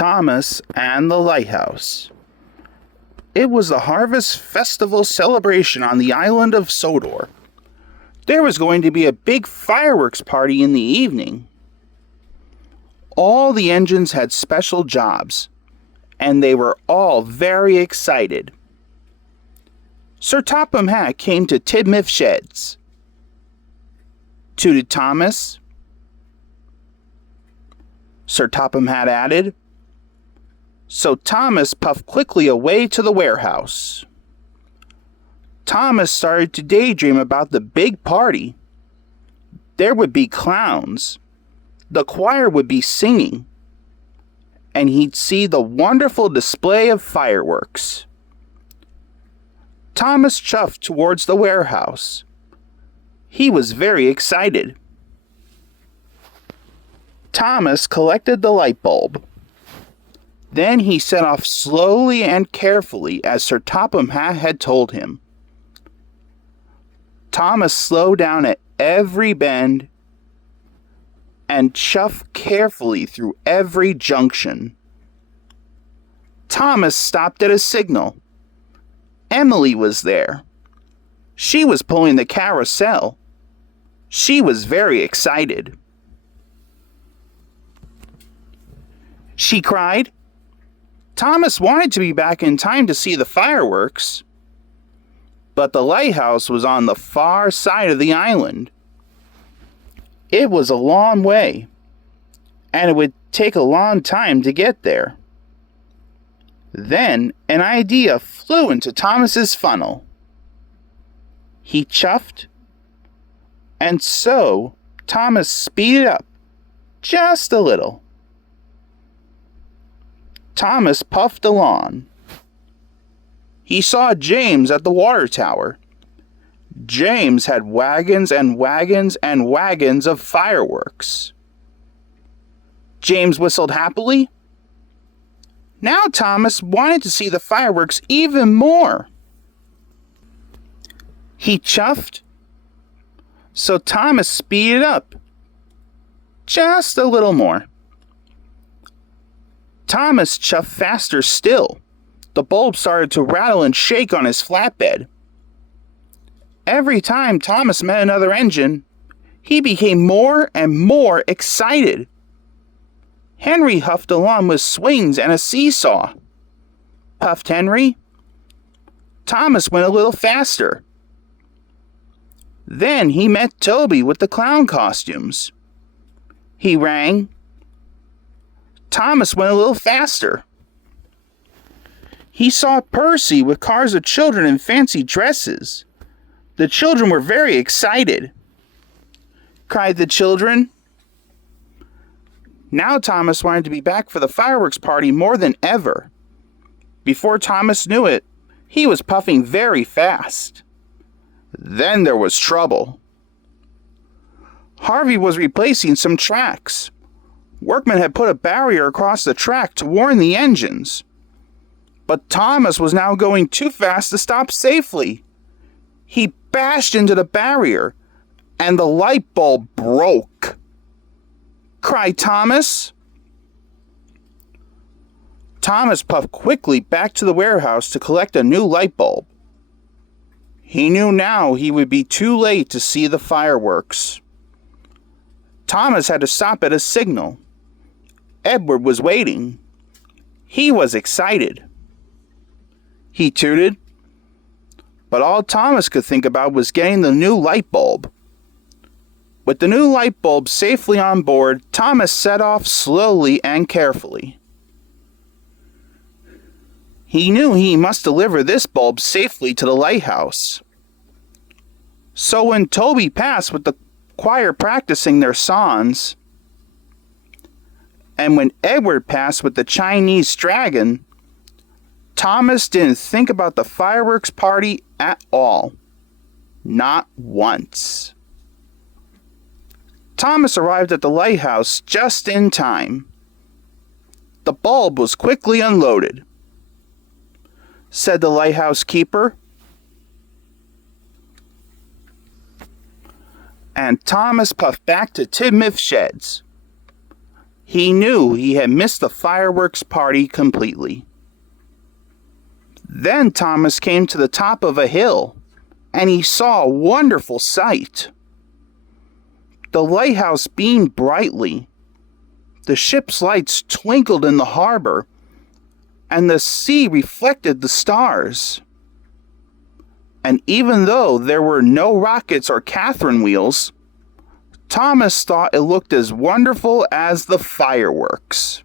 Thomas and the Lighthouse. It was the Harvest Festival celebration on the island of Sodor. There was going to be a big fireworks party in the evening. All the engines had special jobs, and they were all very excited. Sir Topham Hatt came to Tidmouth Sheds. Tooted Thomas. Sir Topham Hatt added. So Thomas puffed quickly away to the warehouse. Thomas started to daydream about the big party. There would be clowns. The choir would be singing. And he'd see the wonderful display of fireworks. Thomas chuffed towards the warehouse. He was very excited. Thomas collected the light bulb. Then he set off slowly and carefully as Sir Topham Hatt had told him. Thomas slowed down at every bend and chuffed carefully through every junction. Thomas stopped at a signal. Emily was there. She was pulling the carousel. She was very excited. She cried. Thomas wanted to be back in time to see the fireworks, but the lighthouse was on the far side of the island. It was a long way, and it would take a long time to get there. Then an idea flew into Thomas's funnel. He chuffed, and so Thomas speeded up just a little. Thomas puffed along. He saw James at the water tower. James had wagons and wagons and wagons of fireworks. James whistled happily. Now Thomas wanted to see the fireworks even more. He chuffed, so Thomas speeded up just a little more. Thomas chuffed faster still. The bulb started to rattle and shake on his flatbed. Every time Thomas met another engine, he became more and more excited. Henry huffed along with swings and a seesaw. Puffed Henry. Thomas went a little faster. Then he met Toby with the clown costumes. He rang. Thomas went a little faster. He saw Percy with cars of children in fancy dresses. The children were very excited. Cried the children. Now Thomas wanted to be back for the fireworks party more than ever. Before Thomas knew it, he was puffing very fast. Then there was trouble. Harvey was replacing some tracks. Workmen had put a barrier across the track to warn the engines. But Thomas was now going too fast to stop safely. He bashed into the barrier, and the light bulb broke. Cried Thomas. Thomas puffed quickly back to the warehouse to collect a new light bulb. He knew now he would be too late to see the fireworks. Thomas had to stop at a signal. Edward was waiting. He was excited. He tooted. But all Thomas could think about was getting the new light bulb. With the new light bulb safely on board, Thomas set off slowly and carefully. He knew he must deliver this bulb safely to the lighthouse. So when Toby passed with the choir practicing their songs, and when Edward passed with the Chinese dragon, Thomas didn't think about the fireworks party at all. Not once. Thomas arrived at the lighthouse just in time. The bulb was quickly unloaded. Said the lighthouse keeper. And Thomas puffed back to Tidmouth Sheds. He knew he had missed the fireworks party completely. Then Thomas came to the top of a hill, and he saw a wonderful sight. The lighthouse beamed brightly. The ship's lights twinkled in the harbor, and the sea reflected the stars. And even though there were no rockets or Catherine wheels, Thomas thought it looked as wonderful as the fireworks.